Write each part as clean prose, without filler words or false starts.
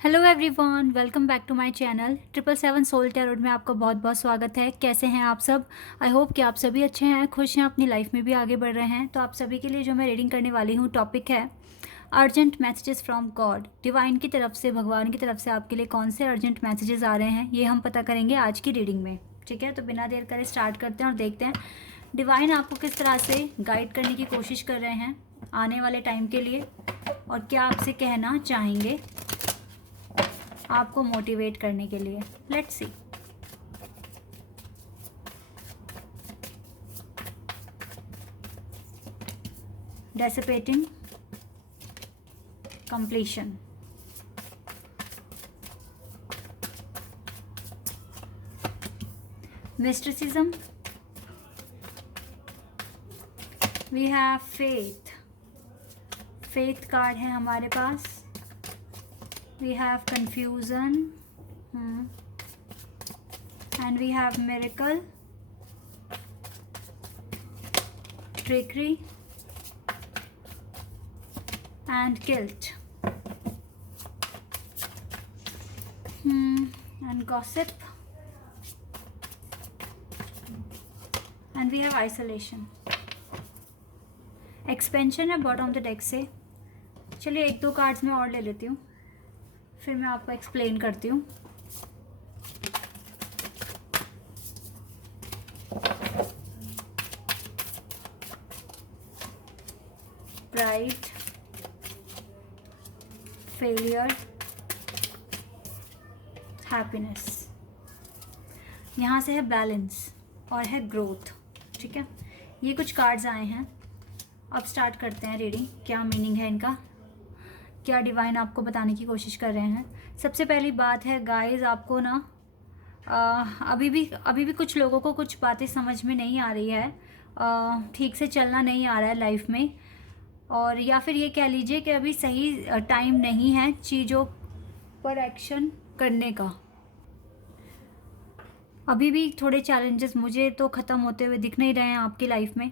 Hello everyone, welcome back to my channel 777 soul tarot में आपका बहुत बहुत स्वागत है। कैसे हैं आप सब? आई होप कि आप सभी अच्छे हैं, खुश हैं, अपनी लाइफ में भी आगे बढ़ रहे हैं। तो आप सभी के लिए जो मैं रीडिंग करने वाली हूँ टॉपिक है urgent messages from God. Divine की तरफ से, भगवान की तरफ से आपके लिए कौन से अर्जेंट मैसेजेस आ रहे हैं ये हम पता करेंगे आज की रीडिंग में। ठीक है, तो बिना देर करे स्टार्ट करते हैं और देखते हैं डिवाइन आपको किस तरह से गाइड करने की कोशिश कर रहे हैं आने वाले टाइम के लिए, और क्या आपसे कहना चाहेंगे आपको मोटिवेट करने के लिए। Let's see. Dissipating, completion, mysticism, we have faith. Faith card है हमारे पास। We have confusion, and we have miracle, trickery, and guilt, and gossip, and we have isolation. Expansion है बॉटम ऑफ द डेक से। चलिए एक दो cards में और ले लेती हूँ, फिर मैं आपको एक्सप्लेन करती हूँ। Pride, failure, happiness. यहाँ से है बैलेंस और है ग्रोथ। ठीक है, ये कुछ कार्ड्स आए हैं। अब स्टार्ट करते हैं रीडिंग। क्या मीनिंग है इनका, क्या डिवाइन आपको बताने की कोशिश कर रहे हैं। सबसे पहली बात है गाइस, आपको ना अभी भी कुछ लोगों को कुछ बातें समझ में नहीं आ रही है, ठीक से चलना नहीं आ रहा है लाइफ में, और या फिर ये कह लीजिए कि अभी सही टाइम नहीं है चीज़ों पर एक्शन करने का। अभी भी थोड़े चैलेंजेस मुझे तो ख़त्म होते हुए दिख नहीं रहे हैं आपकी लाइफ में।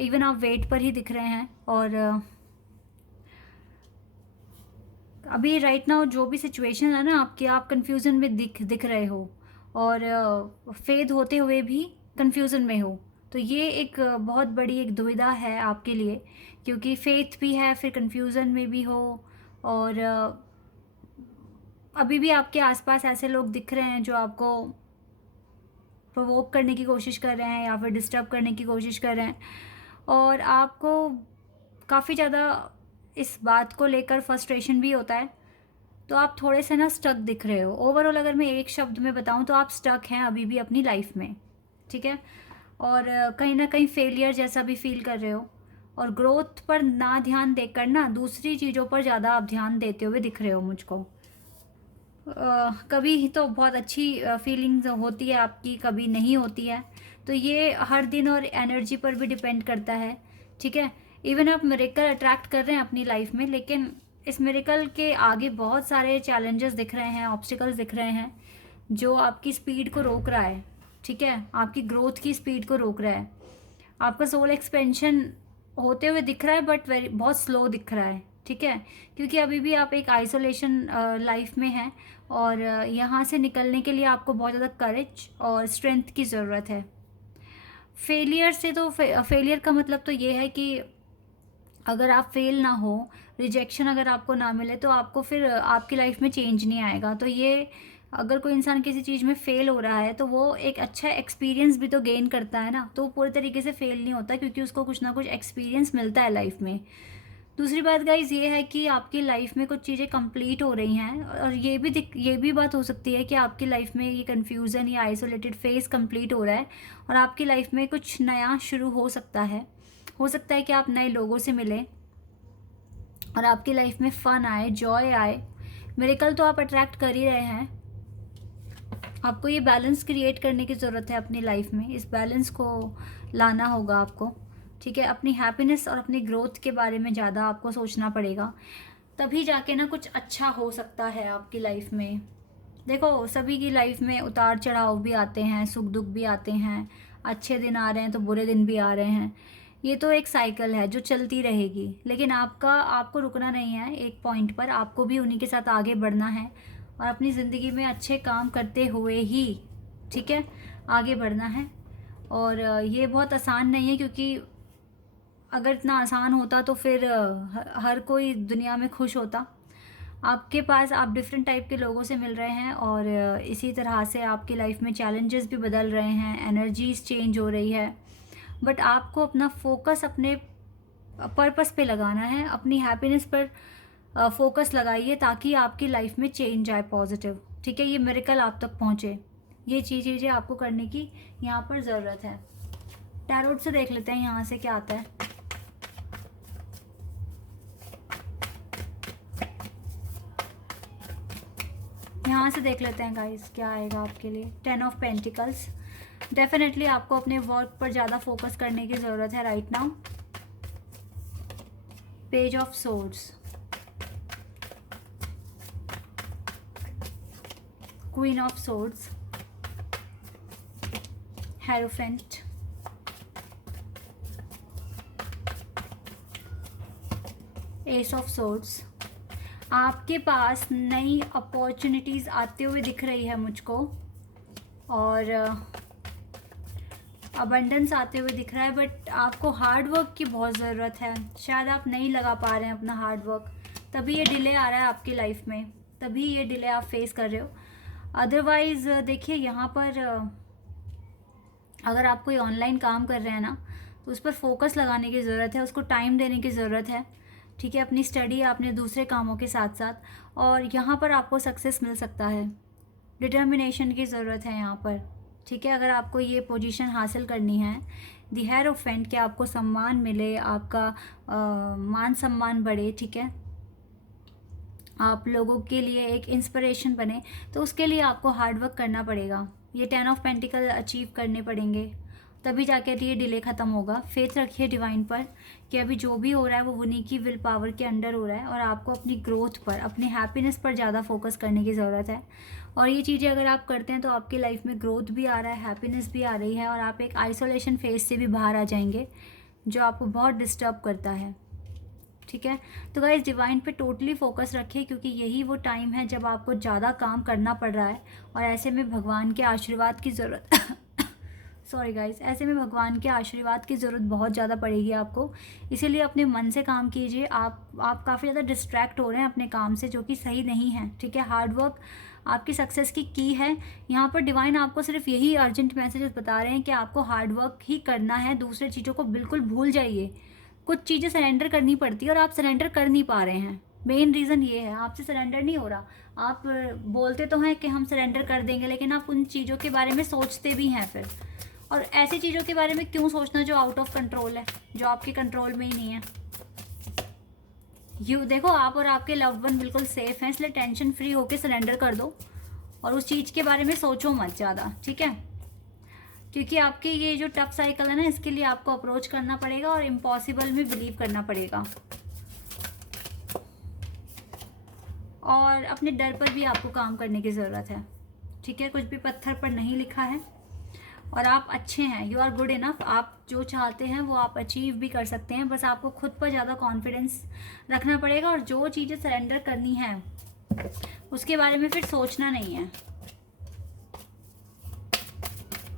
इवन आप वेट पर ही दिख रहे हैं, और अभी राइट नाउ जो भी सिचुएशन है ना आपकी, आप कंफ्यूजन में दिख रहे हो, और फेद होते हुए भी कंफ्यूजन में हो। तो ये एक बहुत बड़ी एक दुविधा है आपके लिए, क्योंकि फेथ भी है, फिर कंफ्यूजन में भी हो, और अभी भी आपके आसपास ऐसे लोग दिख रहे हैं जो आपको प्रोवोक करने की कोशिश कर रहे हैं या फिर डिस्टर्ब करने की कोशिश कर रहे हैं, और आपको काफ़ी ज़्यादा इस बात को लेकर फ्रस्ट्रेशन भी होता है। तो आप थोड़े से ना स्टक दिख रहे हो। ओवरऑल अगर मैं एक शब्द में बताऊं तो आप स्टक हैं अभी भी अपनी लाइफ में। ठीक है, और कहीं ना कहीं फेलियर जैसा भी फील कर रहे हो, और ग्रोथ पर ना ध्यान देकर ना दूसरी चीज़ों पर ज़्यादा आप ध्यान देते हुए दिख रहे हो मुझको। कभी तो बहुत अच्छी फीलिंग्स होती है आपकी, कभी नहीं होती है। तो ये हर दिन और एनर्जी पर भी डिपेंड करता है। ठीक है, इवन आप मिरेकल अट्रैक्ट कर रहे हैं अपनी लाइफ में, लेकिन इस मिरेकल के आगे बहुत सारे चैलेंजेस दिख रहे हैं, ऑब्स्टिकल्स दिख रहे हैं, जो आपकी स्पीड को रोक रहा है। ठीक है, आपकी ग्रोथ की स्पीड को रोक रहा है। आपका सोल एक्सपेंशन होते हुए दिख रहा है, बट बहुत स्लो दिख रहा है। ठीक है, क्योंकि अभी भी आप एक आइसोलेशन लाइफ में हैं, और यहाँ से निकलने के लिए आपको बहुत ज़्यादा करेज और स्ट्रेंथ की ज़रूरत है। फेलियर से तो फेलियर का मतलब तो ये है कि अगर आप फेल ना हो, रिजेक्शन अगर आपको ना मिले, तो आपको फिर आपकी लाइफ में चेंज नहीं आएगा। तो ये अगर कोई इंसान किसी चीज़ में फ़ेल हो रहा है तो वो एक अच्छा एक्सपीरियंस भी तो गेन करता है ना, तो वो पूरे तरीके से फ़ेल नहीं होता, क्योंकि उसको कुछ ना कुछ एक्सपीरियंस मिलता है लाइफ में। दूसरी बात गाइज ये है कि आपकी लाइफ में कुछ चीज़ें कंप्लीट हो रही हैं, और ये भी बात हो सकती है कि आपकी लाइफ में ये कन्फ्यूज़न या आइसोलेटेड फेज कंप्लीट हो रहा है, और आपकी लाइफ में कुछ नया शुरू हो सकता है। हो सकता है कि आप नए लोगों से मिलें और आपकी लाइफ में फ़न आए, जॉय आए। मिरेकल तो आप अट्रैक्ट कर ही रहे हैं। आपको ये बैलेंस क्रिएट करने की ज़रूरत है अपनी लाइफ में। इस बैलेंस को लाना होगा आपको। ठीक है, अपनी हैप्पीनेस और अपनी ग्रोथ के बारे में ज़्यादा आपको सोचना पड़ेगा, तभी जाके ना कुछ अच्छा हो सकता है आपकी लाइफ में। देखो, सभी की लाइफ में उतार चढ़ाव भी आते हैं, सुख दुख भी आते हैं, अच्छे दिन आ रहे हैं तो बुरे दिन भी आ रहे हैं। ये तो एक साइकिल है जो चलती रहेगी, लेकिन आपको रुकना नहीं है एक पॉइंट पर, आपको भी उन्हीं के साथ आगे बढ़ना है और अपनी ज़िंदगी में अच्छे काम करते हुए ही, ठीक है, आगे बढ़ना है। और ये बहुत आसान नहीं है, क्योंकि अगर इतना आसान होता तो फिर हर कोई दुनिया में खुश होता। आपके पास आप डिफरेंट टाइप के लोगों से मिल रहे हैं और इसी तरह से आपकी लाइफ में चैलेंजेस भी बदल रहे हैं, एनर्जीज चेंज हो रही है, बट आपको अपना फोकस अपने पर्पस पे लगाना है, अपनी हैप्पीनेस पर फोकस लगाइए ताकि आपकी लाइफ में चेंज आए पॉजिटिव, ठीक है, ये मिरेकल आप तक पहुँचे। ये चीज़ें आपको करने की यहाँ पर ज़रूरत है। टैरोट से देख लेते हैं यहाँ से क्या आता है। यहाँ से देख लेते हैं गाइस क्या आएगा आपके लिए। 10 ऑफ पेंटिकल्स। डेफिनेटली आपको अपने वर्क पर ज़्यादा फोकस करने की ज़रूरत है right now. Page of swords, queen of swords, hierophant, S of swords. आपके पास नई अपॉर्चुनिटीज़ आते हुए दिख रही है मुझको और अबंडेंस आते हुए दिख रहा है, बट आपको हार्ड वर्क की बहुत ज़रूरत है। शायद आप नहीं लगा पा रहे हैं अपना हार्ड वर्क, तभी ये डिले आ रहा है आपकी लाइफ में, तभी ये डिले आप फेस कर रहे हो। अदरवाइज़ देखिए यहाँ पर अगर आप कोई ऑनलाइन काम कर रहे हैं ना, तो उस पर फोकस लगाने की ज़रूरत है, उसको टाइम देने की ज़रूरत है, ठीक है, अपनी स्टडी अपने दूसरे कामों के साथ साथ, और यहाँ पर आपको सक्सेस मिल सकता है। डिटर्मिनेशन की ज़रूरत है यहाँ पर, ठीक है, अगर आपको ये पोजीशन हासिल करनी है। द हेरोफेंट, कि आपको सम्मान मिले, आपका मान सम्मान बढ़े, ठीक है, आप लोगों के लिए एक इंस्पिरेशन बने, तो उसके लिए आपको हार्ड वर्क करना पड़ेगा। ये 10 ऑफ पेंटिकल अचीव करने पड़ेंगे, तभी जाके ये डिले ख़त्म होगा। फेथ रखिए डिवाइन पर कि अभी जो भी हो रहा है वो उन्हीं की विल पावर के अंडर हो रहा है, और आपको अपनी ग्रोथ पर, अपनी हैप्पीनेस पर ज़्यादा फोकस करने की ज़रूरत है। और ये चीज़ें अगर आप करते हैं तो आपकी लाइफ में ग्रोथ भी आ रहा है, हैप्पीनेस भी आ रही है, और आप एक आइसोलेशन फेज से भी बाहर आ जाएंगे जो आपको बहुत डिस्टर्ब करता है, ठीक है। तो गाइस डिवाइन पे टोटली फोकस रखिए, क्योंकि यही वो टाइम है जब आपको ज़्यादा काम करना पड़ रहा है, और ऐसे में भगवान के आशीर्वाद की ज़रूरत सॉरी गाइस, ऐसे में भगवान के आशीर्वाद की ज़रूरत बहुत ज़्यादा पड़ेगी आपको। इसीलिए अपने मन से काम कीजिए। आप काफ़ी ज़्यादा डिस्ट्रैक्ट हो रहे हैं अपने काम से, जो कि सही नहीं है, ठीक है। हार्ड वर्क आपकी सक्सेस की है। यहाँ पर डिवाइन आपको सिर्फ यही अर्जेंट मैसेजेस बता रहे हैं कि आपको हार्ड वर्क ही करना है, दूसरे चीज़ों को बिल्कुल भूल जाइए। कुछ चीज़ें सरेंडर करनी पड़ती है और आप सरेंडर कर नहीं पा रहे हैं। मेन रीज़न ये है, आपसे सरेंडर नहीं हो रहा। आप बोलते तो हैं कि हम सरेंडर कर देंगे, लेकिन आप उन चीज़ों के बारे में सोचते भी हैं फिर। और ऐसी चीज़ों के बारे में क्यों सोचना जो आउट ऑफ कंट्रोल है, जो आपके कंट्रोल में ही नहीं है। देखो, आप और आपके लव्ड वन बिल्कुल सेफ हैं, इसलिए टेंशन फ्री होकर सरेंडर कर दो और उस चीज़ के बारे में सोचो मत ज़्यादा, ठीक है। क्योंकि आपकी ये जो टफ साइकिल है ना, इसके लिए आपको अप्रोच करना पड़ेगा और इम्पॉसिबल में बिलीव करना पड़ेगा, और अपने डर पर भी आपको काम करने की ज़रूरत है, ठीक है। कुछ भी पत्थर पर नहीं लिखा है, और आप अच्छे हैं, यू आर गुड इनफ। आप जो चाहते हैं वो आप अचीव भी कर सकते हैं, बस आपको खुद पर ज़्यादा कॉन्फिडेंस रखना पड़ेगा, और जो चीज़ें सरेंडर करनी है उसके बारे में फिर सोचना नहीं है।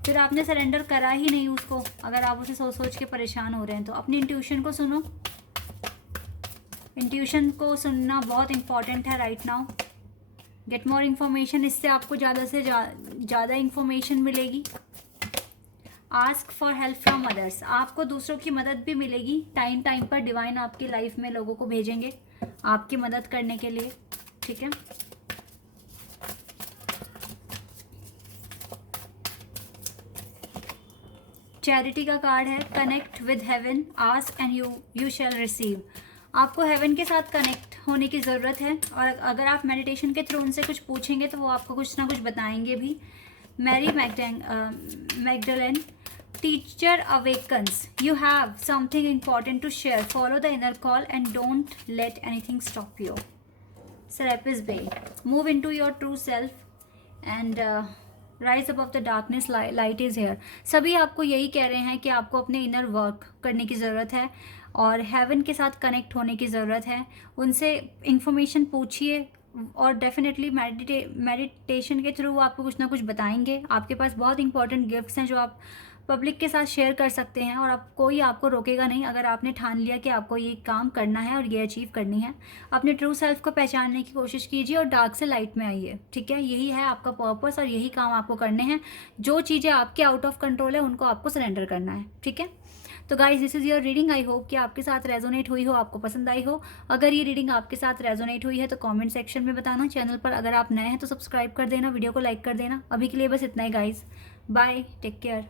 फिर आपने सरेंडर करा ही नहीं उसको, अगर आप उसे सोच सोच के परेशान हो रहे हैं तो। अपनी इंट्यूशन को सुनो, इंट्यूशन को सुनना बहुत इंपॉर्टेंट है right now. Get more information, इससे आपको ज़्यादा से ज़्यादा इन्फॉर्मेशन मिलेगी। Ask for help from others, आपको दूसरों की मदद भी मिलेगी। टाइम टाइम पर डिवाइन आपकी लाइफ में लोगों को भेजेंगे आपकी मदद करने के लिए, ठीक है। चैरिटी का कार्ड है, connect with heaven, ask and you shall receive. आपको हेवन के साथ कनेक्ट होने की ज़रूरत है, और अगर आप मेडिटेशन के थ्रू उनसे कुछ पूछेंगे तो वो आपको कुछ ना कुछ बताएंगे भी। Mary Magdalene, teacher awakens, you have something important to share, follow the inner call and don't let anything stop you. Serapis Bey, move into your true self and rise above the darkness, light is here. सभी आपको यही कह रहे हैं कि आपको अपने inner work करने की ज़रूरत है और हेवन के साथ कनेक्ट होने की ज़रूरत है। उनसे इंफॉर्मेशन पूछिए और डेफिनेटली मेडिटेशन के थ्रू वो आपको कुछ ना कुछ बताएंगे। आपके पास बहुत इंपॉर्टेंट गिफ्ट्स हैं जो आप पब्लिक के साथ शेयर कर सकते हैं और कोई आपको रोकेगा नहीं अगर आपने ठान लिया कि आपको ये काम करना है और ये अचीव करनी है। अपने ट्रू सेल्फ को पहचानने की कोशिश कीजिए और डार्क से लाइट में आइए, ठीक है। यही है आपका पर्पस और यही काम आपको करने हैं। जो चीज़ें आपके आउट ऑफ कंट्रोल है उनको आपको सरेंडर करना है, ठीक है। तो guys this is your reading. I hope कि आपके साथ रेजोनेट हुई हो, आपको पसंद आई हो। अगर ये रीडिंग आपके साथ रेजोनेट हुई है तो कमेंट सेक्शन में बताना। चैनल पर अगर आप नए हैं तो सब्सक्राइब कर देना, वीडियो को लाइक कर देना। अभी के लिए बस इतना ही गाइज, बाय, टेक केयर।